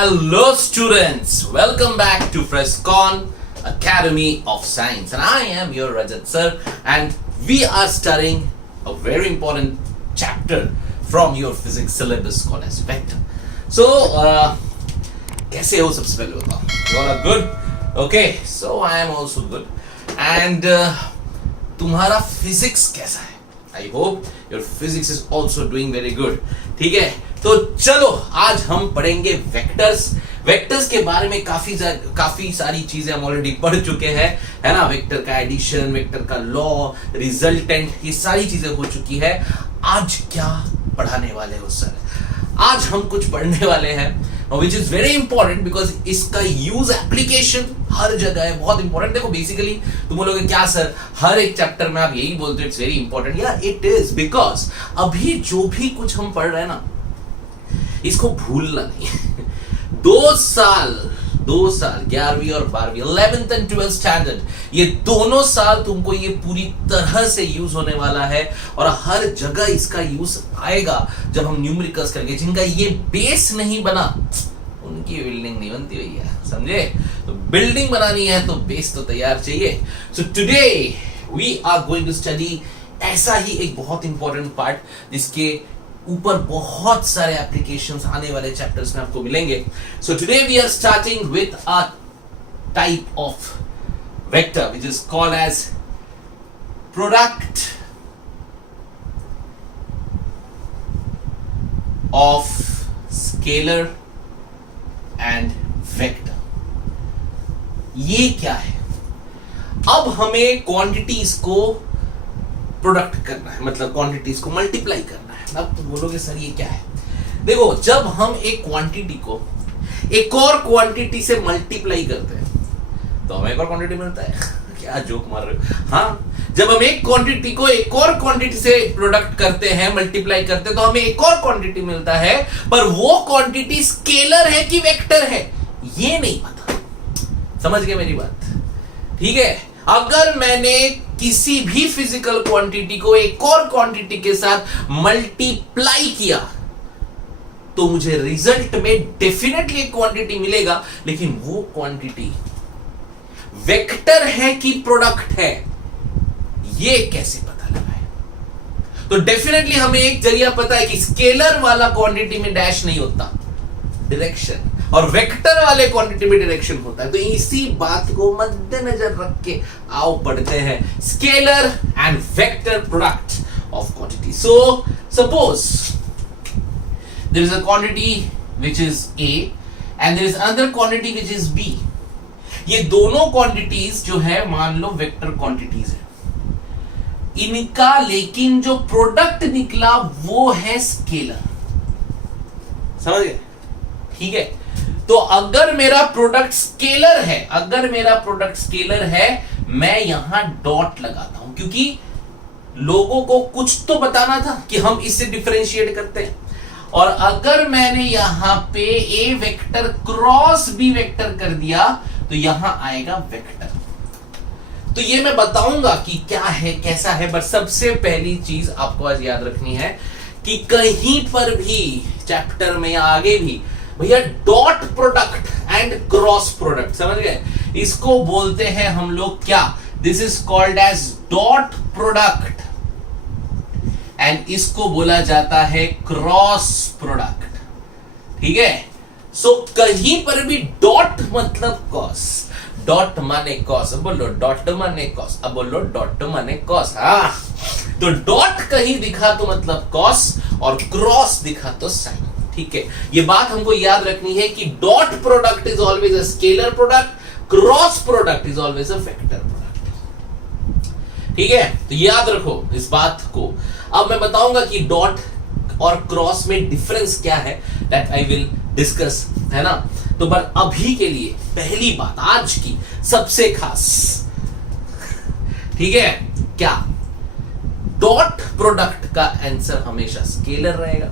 Hello students, welcome back to Frescon Academy of Science and I am your Rajat sir and we are studying a very important chapter from your physics syllabus called as vector. So, कैसे हो सबसे पहले बताओ? You all are good? Okay, so I am also good and तुम्हारा physics कैसा है? I hope your physics is also doing very good. ठीक है, तो चलो आज हम पढ़ेंगे वेक्टर्स के बारे में काफी सारी चीजें हम ऑलरेडी पढ़ चुके हैं, है ना। वेक्टर का एडिशन, वेक्टर का लॉ, रिजल्टेंट, ये सारी चीजें हो चुकी है। आज क्या पढ़ाने वाले हो सर? आज हम कुछ पढ़ने वाले हैं which is very important because इसका यूज एप्लीकेशन हर जगह है, बहुत इंपॉर्टेंट। देखो बेसिकली तुम बोलोगे क्या सर हर एक चैप्टर में आप यही बोलते हो इट्स वेरी इंपॉर्टेंट। यार इट इज बिकॉज अभी जो भी कुछ हम पढ़ रहे हैं ना इसको भूलना नहीं। 2 साल 11वीं और 12वीं 11th एंड 12th स्टैंडर्ड, ये दोनों साल तुमको ये पूरी तरह से यूज होने वाला है और हर जगह इसका यूज आएगा जब हम न्यूमेरिकल्स करेंगे। जिनका ये बेस नहीं बना उनकी बिल्डिंग नहीं बनती भैया, समझे? तो बिल्डिंग बनानी है तो बेस तो तैयार चाहिए। So today we are going to study ऐसा ही एक बहुत इंपॉर्टेंट पार्ट जिसके ऊपर बहुत सारे एप्लीकेशंस आने वाले चैप्टर्स में आपको मिलेंगे। So today we are starting with a type of vector which is called as product of scalar and vector. ये क्या है? अब हमें क्वांटिटीज को प्रोडक्ट करना है, मतलब क्वांटिटीज को मल्टीप्लाई करना है। अब तुम बोलोगे सर ये क्या है? देखो जब हम एक क्वांटिटी को एक और क्वांटिटी से मल्टीप्लाई करते हैं तो हमें एक और क्वांटिटी मिलता है। क्या जोक मार रहे हो? हाँ, जब हम एक क्वांटिटी को एक और क्वांटिटी से प्रोडक्ट करते हैं, मल्टीप्लाई करते हैं तो हमें एक और क्वांटिटी मिलता है, पर वो क्वांटिटी स्केलर है कि वेक्टर है ये नहीं पता। समझ गए मेरी बात? ठीक है, अगर मैंने किसी भी फिजिकल क्वांटिटी को एक और क्वांटिटी के साथ मल्टीप्लाई किया तो मुझे रिजल्ट में डेफिनेटली एक क्वांटिटी मिलेगा, लेकिन वो क्वांटिटी वेक्टर है कि प्रोडक्ट है ये कैसे पता लगाए? तो डेफिनेटली हमें एक जरिया पता है कि स्केलर वाला क्वांटिटी में डैश नहीं होता, डायरेक्शन, और वेक्टर वाले क्वांटिटी में डायरेक्शन होता है। तो इसी बात को मद्देनजर रख के आओ पढ़ते हैं scalar and vector product of quantity. So suppose there is a quantity which is A and there is another quantity which is B। ये दोनों क्वांटिटीज जो है मान लो वेक्टर क्वांटिटीज है, इनका लेकिन जो प्रोडक्ट निकला वो है स्केलर। समझ गए? ठीक है, तो अगर मेरा प्रोडक्ट स्केलर है मैं यहां डॉट लगाता हूं क्योंकि लोगों को कुछ तो बताना था कि हम इससे डिफरेंशिएट करते हैं। और अगर मैंने यहां पे ए वेक्टर क्रॉस बी वेक्टर कर दिया तो यहां आएगा वेक्टर। तो ये मैं बताऊंगा कि क्या है कैसा है, बट सबसे पहली चीज आपको आज याद रखनी है कि कहीं पर भी चैप्टर में या आगे भी भैया dot product and cross product, समझ गए? इसको बोलते हैं हम लोग क्या? This is called as dot product and इसको बोला जाता है क्रॉस प्रोडक्ट। ठीक है, सो कहीं पर भी डॉट मतलब कॉस, डॉट माने कॉस, अब बोलो डॉट माने कॉस, अब बोलो डॉट माने कॉस। हाँ, तो डॉट कहीं दिखा तो मतलब कॉस और क्रॉस दिखा तो साइन। ठीक है, ये बात हमको याद रखनी है कि dot product is always a scalar product, cross product is always a vector product. ठीक है, तो याद रखो इस बात को। अब मैं बताऊंगा कि डॉट और क्रॉस में डिफरेंस क्या है, दैट आई विल डिस्कस, है ना। तो पर अभी के लिए पहली बात आज की सबसे खास, ठीक है, क्या डॉट प्रोडक्ट का आंसर हमेशा स्केलर रहेगा,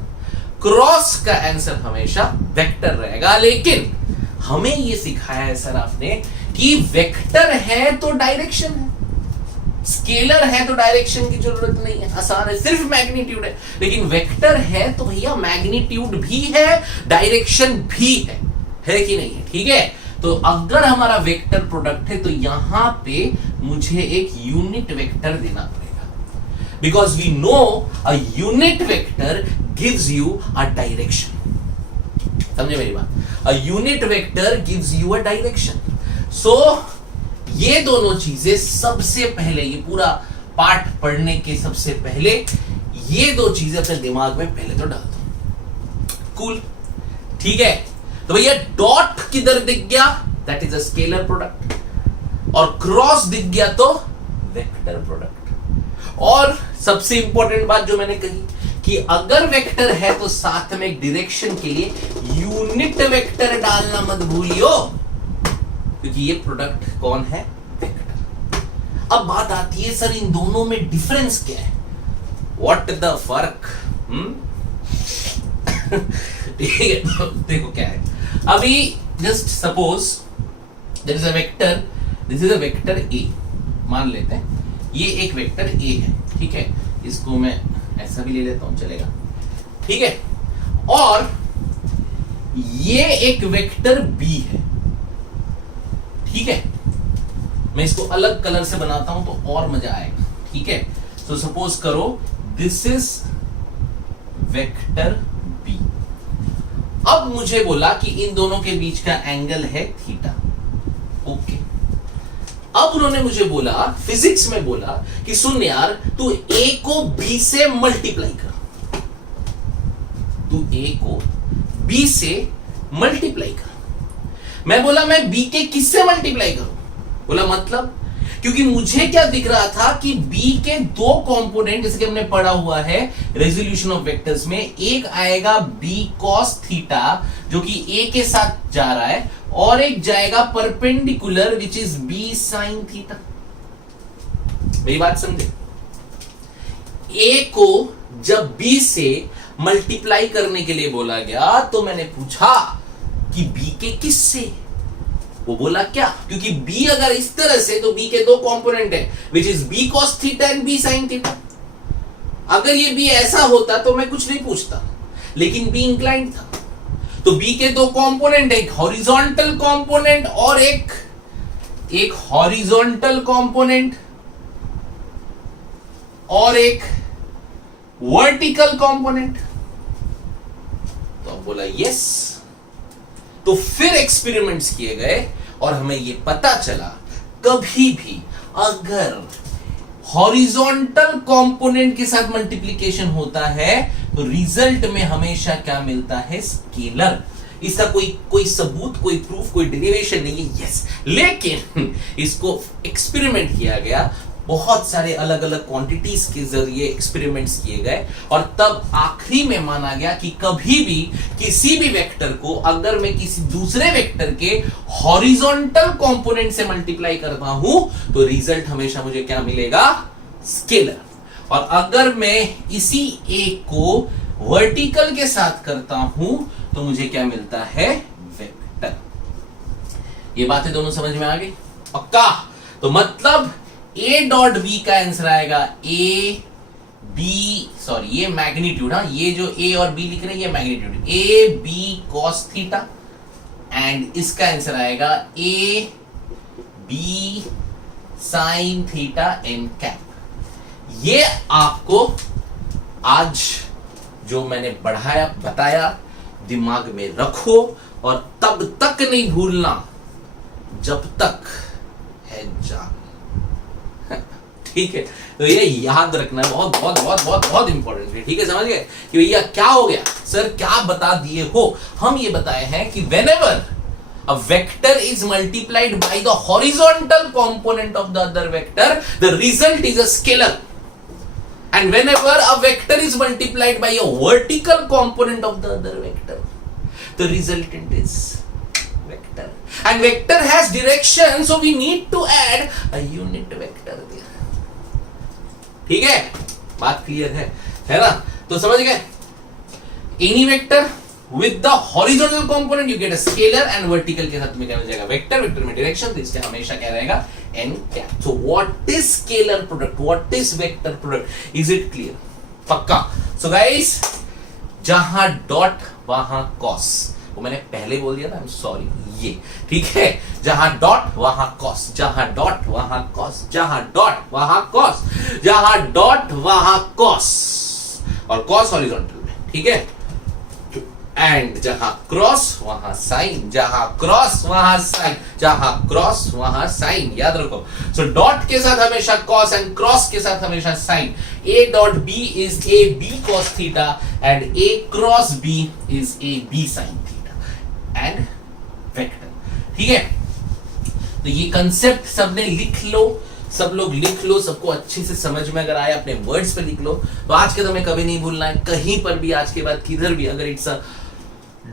क्रॉस का आंसर हमेशा वेक्टर रहेगा। लेकिन हमें यह सिखाया है सर आपने कि वेक्टर है तो डायरेक्शन है, स्केलर है तो डायरेक्शन की जरूरत नहीं है, आसान है, सिर्फ मैग्नीट्यूड है। लेकिन वेक्टर है तो भैया मैग्नीट्यूड भी है, डायरेक्शन भी है कि नहीं है? ठीक है, तो अगर हमारा वेक्टर प्रोडक्ट है तो यहां पे मुझे एक यूनिट वेक्टर देना पड़ेगा, because we know a unit vector gives you a direction. समझे मेरी बात? A unit vector gives you a direction. So ये दोनों चीजें सबसे पहले, ये पूरा पार्ट पढ़ने के सबसे पहले ये दो चीजें अपने दिमाग में पहले तो डाल दो। कूल, ठीक है। तो भैया डॉट किधर दिख गया? That is a scalar product, और क्रॉस दिख गया तो वेक्टर प्रोडक्ट। और सबसे इंपॉर्टेंट बात जो मैंने कही कि अगर वेक्टर है तो साथ में एक डायरेक्शन के लिए यूनिट वेक्टर डालना मत भूलियो, क्योंकि ये प्रोडक्ट कौन है? वेक्टर। अब बात आती है सर इन दोनों में डिफरेंस क्या है? व्हाट द फर्क? ठीक है, तो देखो क्या है। अभी just suppose there is a vector, this is a vector A, मान लेते हैं ये एक वेक्टर ए है, ठीक है। इसको मैं ऐसा भी ले लेता हूं, चलेगा, ठीक है। और ये एक वेक्टर बी है, ठीक है। मैं इसको अलग कलर से बनाता हूं तो और मजा आएगा, ठीक है। तो सपोज करो दिस इज वेक्टर बी। अब मुझे बोला कि इन दोनों के बीच का एंगल है थीटा, ओके। अब उन्होंने मुझे बोला, फिजिक्स में बोला कि सुन यार, तू ए को बी से मल्टीप्लाई कर, तू ए को बी से मल्टीप्लाई कर। मैं बोला मैं बी के किससे मल्टीप्लाई करूं? बोला मतलब, क्योंकि मुझे क्या दिख रहा था कि बी के दो कंपोनेंट, जैसे कि हमने पढ़ा हुआ है रेजोल्यूशन ऑफ वेक्टर्स में, एक आएगा बी कॉस थीटा जो कि ए के साथ जा रहा है, और एक जाएगा perpendicular which is B sine theta. मेरी बात समझे? ए को जब बी से मल्टीप्लाई करने के लिए बोला गया तो मैंने पूछा कि बी के किससे? वो बोला क्या, क्योंकि बी अगर इस तरह से, तो बी के दो कंपोनेंट है which is B cos theta and B sine theta. अगर ये बी ऐसा होता तो मैं कुछ नहीं पूछता, लेकिन बी इंक्लाइंड था, तो बी के दो कंपोनेंट, एक हॉरिजॉन्टल कंपोनेंट और एक हॉरिजॉन्टल कंपोनेंट और एक वर्टिकल कंपोनेंट। तो अब बोला यस। तो फिर एक्सपेरिमेंट्स किए गए और हमें यह पता चला कभी भी अगर हॉरिजॉन्टल कंपोनेंट के साथ मल्टीप्लिकेशन होता है तो रिजल्ट में हमेशा क्या मिलता है? स्केलर। इसका कोई सबूत, कोई प्रूफ, कोई डेरिवेशन नहीं है, यस। लेकिन इसको एक्सपेरिमेंट किया गया, बहुत सारे अलग अलग क्वांटिटीज के जरिए एक्सपेरिमेंट्स किए गए, और तब आखिरी में माना गया कि कभी भी किसी भी वेक्टर को अगर मैं किसी दूसरे वेक्टर के हॉरिजॉन्टल कंपोनेंट से मल्टीप्लाई करता हूं तो रिजल्ट हमेशा मुझे क्या मिलेगा? स्केलर। और अगर मैं इसी ए को वर्टिकल के साथ करता हूं तो मुझे क्या मिलता है? वेक्टर। ये बातें दोनों समझ में आ गई? पक्का? तो मतलब ए डॉट बी का आंसर आएगा ए बी, सॉरी ये मैग्नीट्यूड, हाँ, ये जो ए और बी लिख रहे हैं ये magnitude, A B cos theta, and इसका आंसर आएगा A B sine theta N cap. ये आपको आज जो मैंने पढ़ाया, बताया, दिमाग में रखो, और तब तक नहीं भूलना जब तक है जान। ठीक है, तो ये याद रखना है, बहुत बहुत बहुत बहुत बहुत इंपॉर्टेंट है। ठीक है, समझ गए कि भैया क्या हो गया? सर क्या बता दिए हो? हम ये बताए हैं कि whenever a vector is multiplied by the horizontal component of the other vector, the result is a scalar. And whenever a vector is multiplied by a vertical component of the other vector, the resultant is vector. And vector has direction, so we need to add a unit vector there. ठीक है, बात clear है ना? तो समझ गए? Any vector with the horizontal component you get a scalar, and vertical के साथ में क्या मिल जाएगा? वेक्टर। वेक्टर में डायरेक्शन, तो इसका हमेशा क्या रहेगा? n cap. So what is scalar product? What is vector product? Is it clear? पक्का? So guys, जहां डॉट वहां कॉस, वो मैंने पहले बोल दिया था, आई एम सॉरी, ये ठीक है। जहां डॉट वहां कॉस, जहां डॉट वहां कॉस, जहां डॉट वहां कॉस, जहां डॉट वहां कॉस, और कॉस हॉरिजॉन्टल में, ठीक है। एंड जहां क्रॉस वहां साइन, जहां क्रॉस वहां साइन, जहां क्रॉस वहां साइन, याद रखो। सो डॉट के साथ हमेशा कॉस एंड क्रॉस के साथ हमेशा sine. A dot B is A B cos theta and A cross B is A B sine theta and vector, ठीक है। तो ये कंसेप्ट सबने लिख लो, सब लोग लिख लो, सबको अच्छे से समझ में अगर आए अपने वर्ड्स पे लिख लो। तो आज के तुम्हें कभी नहीं भूलना है, कहीं पर भी आज के बाद किधर भी अगर it's a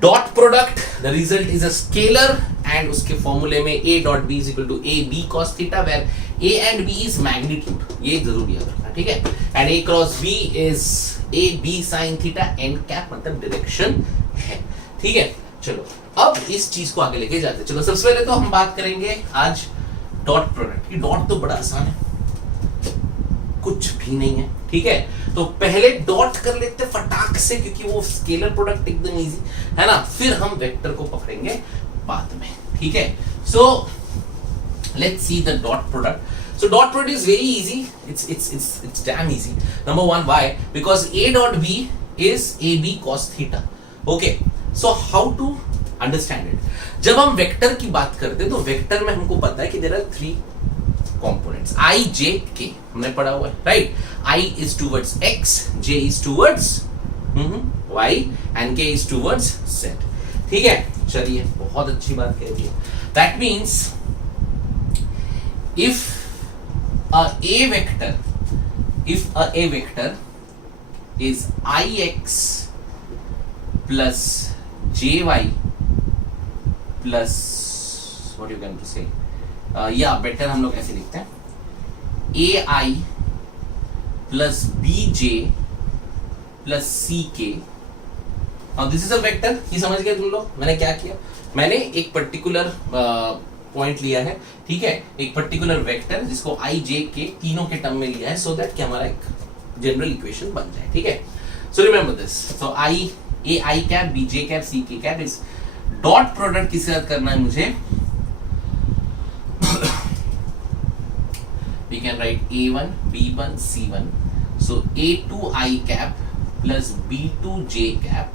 dot product, the result is a scalar and उसके फॉर्मूले में a dot b is equal to a b cos theta where a and b is magnitude, ये जरूर याद रखना, ठीक है। And a cross b is a b sin theta and cap मतलब डायरेक्शन है, ठीक है। चलो अब इस चीज को आगे लेके जाते हैं। चलो सबसे पहले तो हम बात करेंगे आज डॉट प्रोडक्ट की। डॉट तो बड़ा आसान है, कुछ भी नहीं है, ठीक है। तो पहले डॉट कर लेते फटाक से, क्योंकि वो स्केलर प्रोडक्ट एकदम इजी है ना, फिर हम वेक्टर को पकड़ेंगे बाद में, ठीक है। So let's see the dot product. So dot product is very easy, it's damn easy. Number one, why? Because a dot b is a b cos theta. Okay, so how to understand it? जब हम vector की बात करते हैं तो vector में हमको पता है कि there are three components I, J, K हमने पढ़ा हुआ है, right? I is towards X, J is towards Y and K is towards Z, ठीक है। चलिए बहुत अच्छी बात कह रही है। That means if a vector is Ix plus Jy plus what you can say, या बेटर हम लोग ऐसे लिखते हैं AI plus BJ plus CK। Now this is a vector. ये समझ गए तुम लोग मैंने क्या किया? मैंने एक पर्टिकुलर पॉइंट लिया है, ठीक है, एक पर्टिकुलर वेक्टर जिसको I J K तीनों के टर्म में लिया है, सो दैट कि हमारा एक जनरल इक्वेशन बन जाए, ठीक है। So remember this. So AI cap BJ cap CK cap is dot product किसके साथ करना है मुझे? We can write A1 B1 C1, so A2 I cap plus B2 J cap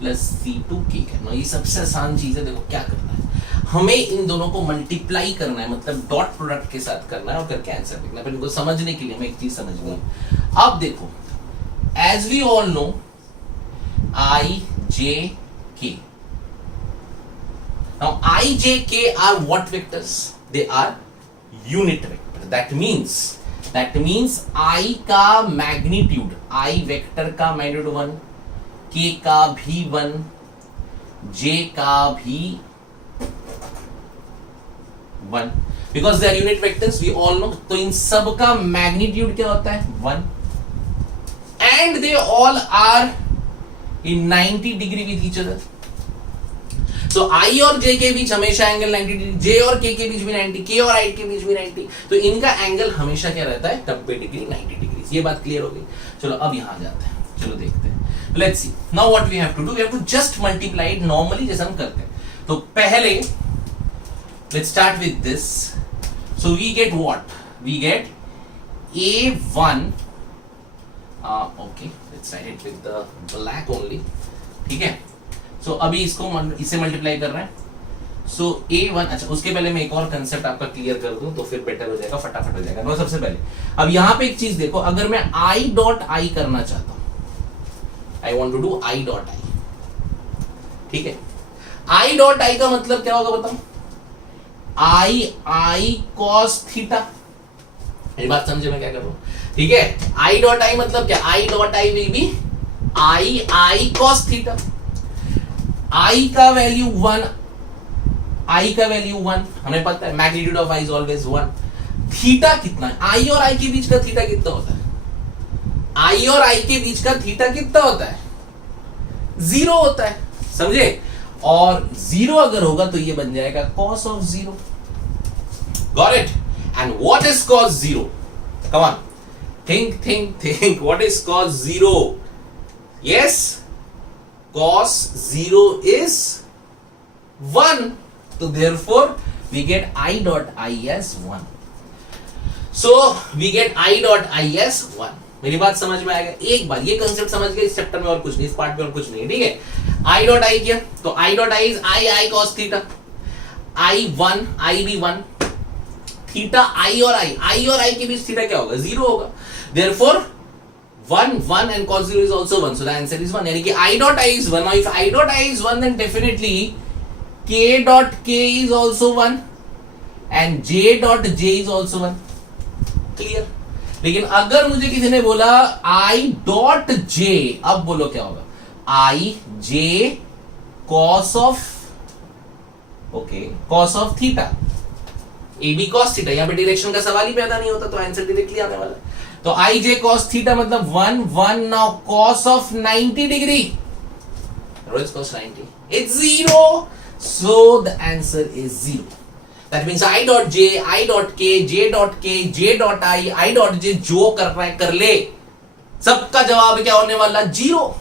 plus C2 K cap। ना ये सबसे आसान चीज है। देखो क्या करना है, हमें इन दोनों को मल्टीप्लाई करना है, मतलब डॉट प्रोडक्ट के साथ करना है और करके आंसर लिखना है। फिर इनको समझने के लिए हमें एक चीज समझनी है। अब देखो, as we all know I J K, now I J K are what vectors? They are unit vector। That means I का मैग्नीट्यूड, I वेक्टर का मैग्नीट्यूड 1, K का भी 1, J का भी 1, because they are unit vectors, we all know। तो इन सब का magnitude क्या होता है? 1 and they all are in 90 degree with each other। तो I और J के बीच हमेशा एंगल 90 डिग्री, J और K के बीच भी 90, K और I के बीच भी 90, तो इनका एंगल हमेशा क्या रहता है? 90 डिग्री 90 डिग्री। ये बात क्लियर हो गई। चलो अब यहां जाते हैं, चलो देखते हैं। Let's see now what we have to do, we have to just multiply it normally जैसे हम करते हैं। तो पहले let's start with this. So we get what? We get A1, okay let's write it with the black only, ठीक है। सो अभी इसे मल्टीप्लाई कर रहे हैं। सो A1, अच्छा उसके पहले मैं एक और कंसेप्ट आपका क्लियर कर दूं तो फिर बेटर हो जाएगा, फटाफट हो जाएगा। तो सबसे पहले अब यहां पे एक चीज देखो, अगर मैं I डॉट I करना चाहता हूं, I want to do I dot I, ठीक है। I डॉट I का मतलब क्या होगा बताओ? I cos theta. मेरी बात समझे मैं क्या कर रहा हूं, ठीक है। I डॉट I मतलब क्या? I dot I will be I cos theta. I का वैल्यू 1, I का वैल्यू 1 हमें पता है, magnitude of I is always 1। Theta कितना है? I और I के बीच का थीटा कितना होता है? I और I के बीच का थीटा कितना होता है? 0 होता है, समझे? और 0 अगर होगा तो ये बन जाएगा cos of 0। Got it? And what is cos 0? Come on, think. What is cos 0? Yes, cos 0 is 1, तो therefore we get I dot I as 1. So we get I dot I as 1. मेरी बात समझ में आएगा? एक बार ये concept समझ गए, इस चैप्टर में और कुछ नहीं, इस पार्ट में और कुछ नहीं, ठीक है? I dot I क्या? तो I dot I is I cos theta. I1, I भी 1. थीटा I और I के बीच थीटा क्या होगा? 0 होगा. Therefore 1 and cos 0 is also 1. So the answer is 1. यानी कि I dot I is 1. Now if I dot I is 1, then definitely K dot K is also 1 and J dot J is also 1. Clear? लेकिन अगर मुझे किसी ने बोला I dot J, अब बोलो क्या होगा? I J cos of, okay, cos of theta. A B cos theta, यहां पे डायरेक्शन का सवाल ही पैदा नहीं होता, तो आंसर डायरेक्टली आने वाला है. तो आई जे cos थीटा मतलब 1 now cos of 90 degree. It's cos 90. It's 0. So the answer is 0. That means I dot j, I dot k, j dot k, j dot I dot j जो कर रहा है कर ले. सबका जवाब क्या होने वाला? 0.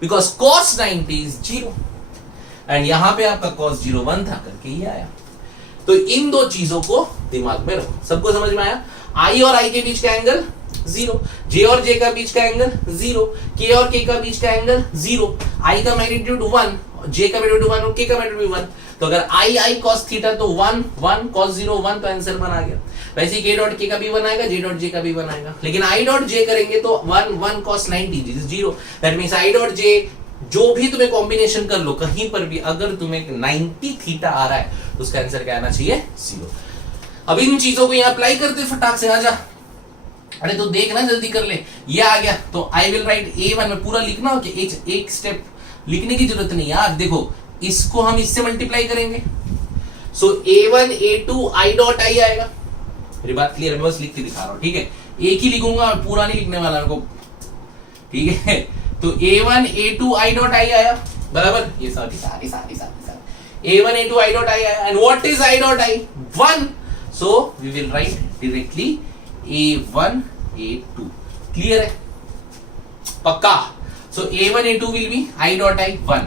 Because cos 90 is 0. And यहां पे आपका cos 0 1 था, करके ही आया. तो इन दो चीजों को दिमाग में रखो. सबको समझ में आया? I और I के बीच का एंगल 0, J और J का बीच का एंगल 0, K और K का बीच का एंगल 0, I का मैग्नीट्यूड 1, J का मैग्नीट्यूड 1 और K का मैग्नीट्यूड 1. तो अगर I cos थीटा तो 1 cos 0 1, तो आंसर बन आ गया. वैसे K डॉट K का भी बनाएगा, J डॉट J का भी बनाएगा. लेकिन I डॉट J करेंगे तो 1 cos 90 is 0. That means I dot J जो भी तुम्हें कॉम्बिनेशन कर लो, कहीं पर भी अगर तुम्हें 90 थीटा आ रहा है तो उसका आंसर क्या आना चाहिए? 0. अब इन चीजों को यहां अप्लाई करते फटाक से. आजा, अरे तो देखना, जल्दी कर ले. ये आ गया तो आई विल राइट A1 में पूरा लिखना हो कि एक स्टेप लिखने की जरूरत नहीं यार. देखो इसको हम इससे मल्टीप्लाई करेंगे. सो A1 A2 I dot I आएगा. मेरी बात क्लियर है? मैं बस लिख के दिखा रहा हूं, ठीक है? एक ही लिखूंगा, पूरा नहीं लिखने वाला मेरे को, ठीक है? तो A1 A2 I dot I आया, बराबर. ये सारी A1 A2 I dot I आया. And what is I dot I? 1. So we will write directly A1 A2. Clear है? पक्का? So A1 A2 will be I dot I 1.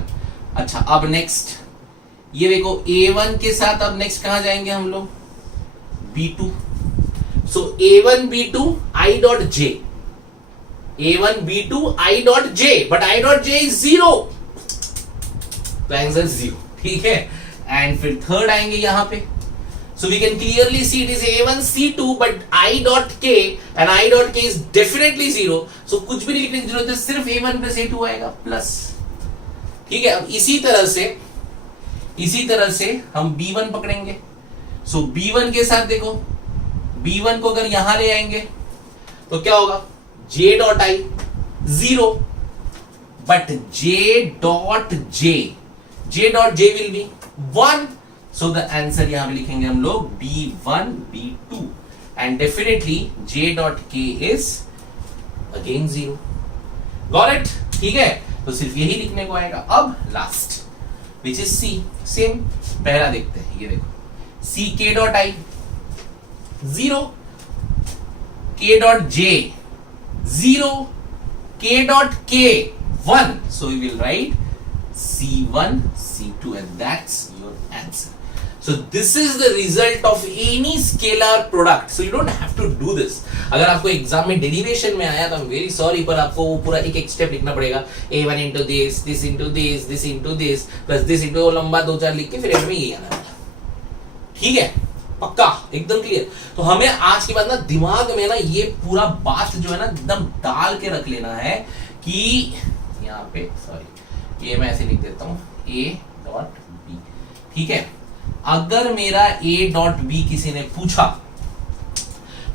अच्छा, अब next ये देखो A1 के साथ अब नेक्स्ट कहां जाएंगे हम लोग? B2. So A1 B2 I dot J. A1 B2 I dot J, but I dot J is 0. तो आंसर 0, ठीक है? एंड फिर थर्ड आएंगे यहां पे. So we can clearly see it is A1 C2, but I dot K and I dot K is definitely 0. So कुछ भी नहीं लिखने की जरूरत है, सिर्फ A1 plus A2 आएगा प्लस. ठीक है? अब इसी तरह से हम B1 पकड़ेंगे. So B1 के साथ देखो, B1 को अगर यहां ले आएंगे तो क्या होगा? J dot I 0, but J dot J will be 1. So the answer यहां पे लिखेंगे हम लोग B1 B2 and definitely J dot K is again 0. Got it? ठीक है? तो सिर्फ यही लिखने को आएगा. अब last which is C. Same पहला देखते हैं. ये देखो C K dot I 0, K dot J 0, K dot K 1. So we will write C1 C2 and that's your answer. So this is the result of any scalar product. So you don't have to do this. अगर आपको exam में derivation में आया तो I'm very sorry, पर आपको वो पूरा एक स्टेप लिखना पड़ेगा. A1 into this into this into this plus this into वो लंबा 2-4 लिख के फिर एंड में ये आना है. ठीक है? पक्का? एकदम क्लियर. तो हमें आज के बाद ना दिमाग में ना ये पूरा बात जो है ना एकदम डाल के रख लेना है कि यहाँ पे सॉरी ये मैं ऐसे लिख देता हूँ A डॉट B. ठीक है? अगर मेरा A डॉट B किसी ने पूछा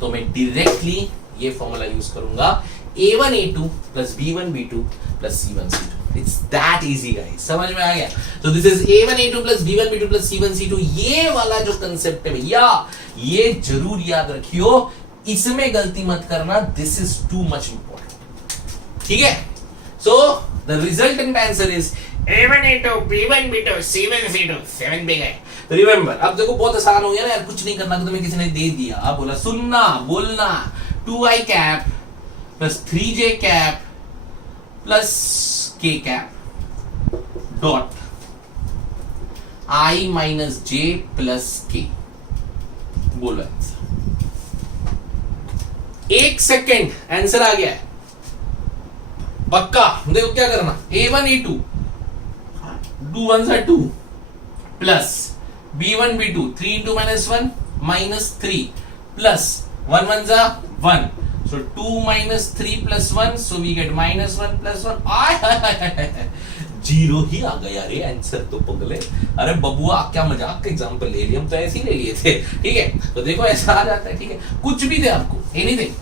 तो मैं डायरेक्टली ये फॉर्मूला यूज करूंगा A1 A2 plus B1 B2 plus C1 C2. It's that easy guys. समझ में आ गया? तो this is A1 A2 plus B1 B2 plus C1 C2. ये वाला जो कंसेप्ट है भैया, ये जरूर याद रखियो, इसमें गलती मत करना. This is too much important. ठीक है? So the resultant answer is A1 A2 B1 B2 C1 C2. 7 पे गए. तो रिमेंबर, अब देखो बहुत आसान हो गया ना यार. कुछ नहीं करना, तुम्हें किसी ने दे दिया, अब बोला सुनना बोलना 2i cap plus 3j cap plus k cap dot I minus J plus के। बोलो आंसर। 1 सेकेंड, आंसर आ गया है पक्का। देखो क्या करना, a1 a2 2 1 सा 2 plus b1 b2 3 into -1 -3 plus 1 1 सा 1, so 2 minus 3 plus 1, so we get -1 plus 1। I zero ही आ गया रे आंसर तो पगले। अरे बबुआ क्या मजाक का एग्जांपल ले लिया, हम तो ऐसे ही ले लिए थे। ठीक है, तो देखो ऐसा आ जाता है। ठीक है, कुछ भी दे आपको, एनीथिंग।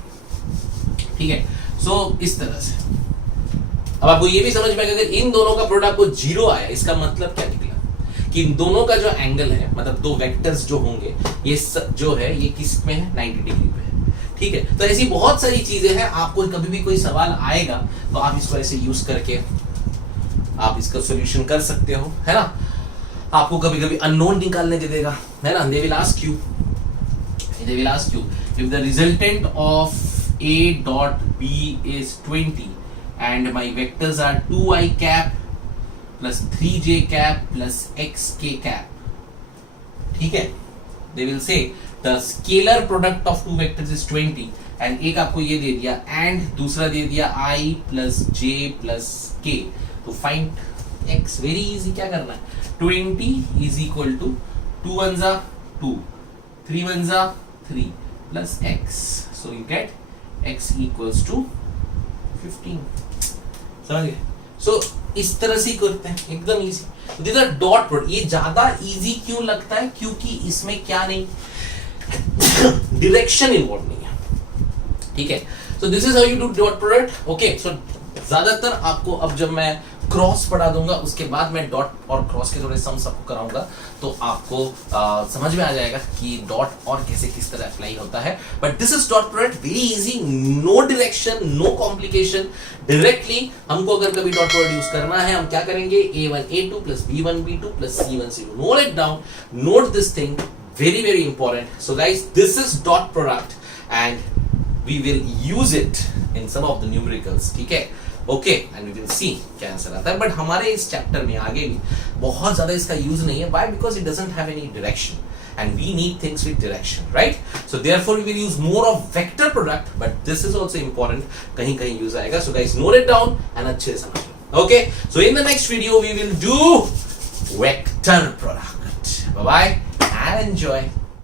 ठीक है, सो इस तरह से अब आपको ये भी समझ में आएगा, अगर इन दोनों का प्रोडक्ट को जीरो आया, इसका मतलब क्या निकला कि इन दोनों का जो एंगल है, मतलब दो वेक्टर्स जो होंगे, ये जो है ये किस में है, 90 डिग्री पे है। ठीक है, तो ऐसी बहुत सारी चीजें हैं। आपको कभी भी कोई सवाल आएगा तो आप इसको ऐसे यूज करके आप इसका सॉल्यूशन कर सकते हो, है ना। आपको कभी कभी अननोन निकालने दे देगा, है ना। They will ask you if the resultant of a dot b is 20 and my vectors are 2i cap plus 3j cap plus xk cap। ठीक है, they will say the scalar product of two vectors is 20 and एक आपको ये दे दिया and दूसरा दे दिया i plus j plus k। तो find x, very easy। क्या करना है, 20 is equal to 2 1 जा 2 3 1 जा 3 plus x, so you get x equals to 15। समझ गए। सो इस तरह से करते हैं, एकदम easy. This R dot product. ये ज्यादा इजी क्यों लगता है, क्योंकि इसमें क्या नहीं, डायरेक्शन इन्वॉल्व नहीं है। ठीक है, so this is how you do dot product. Okay, so ज्यादातर आपको अब जब मैं क्रॉस पढ़ा दूंगा उसके बाद मैं डॉट और क्रॉस के थोड़े सम्स आपको कराऊंगा, तो आपको समझ में आ जाएगा कि डॉट और कैसे किस तरह अप्लाई होता है। But this is dot product, very easy, no direction, no complication. Directly हमको अगर कभी डॉट प्रोडक्ट यूज करना है, हम क्या करेंगे, a1 a2 plus b1 b2 plus c1 c2। Note it down, note this thing, very very important। So guys, this is dot product and we will use it in some of the numericals। ठीक है, okay, and we will see क्या answer आता है। But हमारे इस chapter में आगे भी बहुत ज्यादा इसका यूज नहीं है। Why? Because it doesn't have any direction and we need things with direction, right. So therefore we will use more of vector product, but this is also important, कहीं कहीं यूज आएगा। So guys, note it down and अच्छे से समझ लो। Okay, so in the next video we will do vector product. Bye bye and enjoy.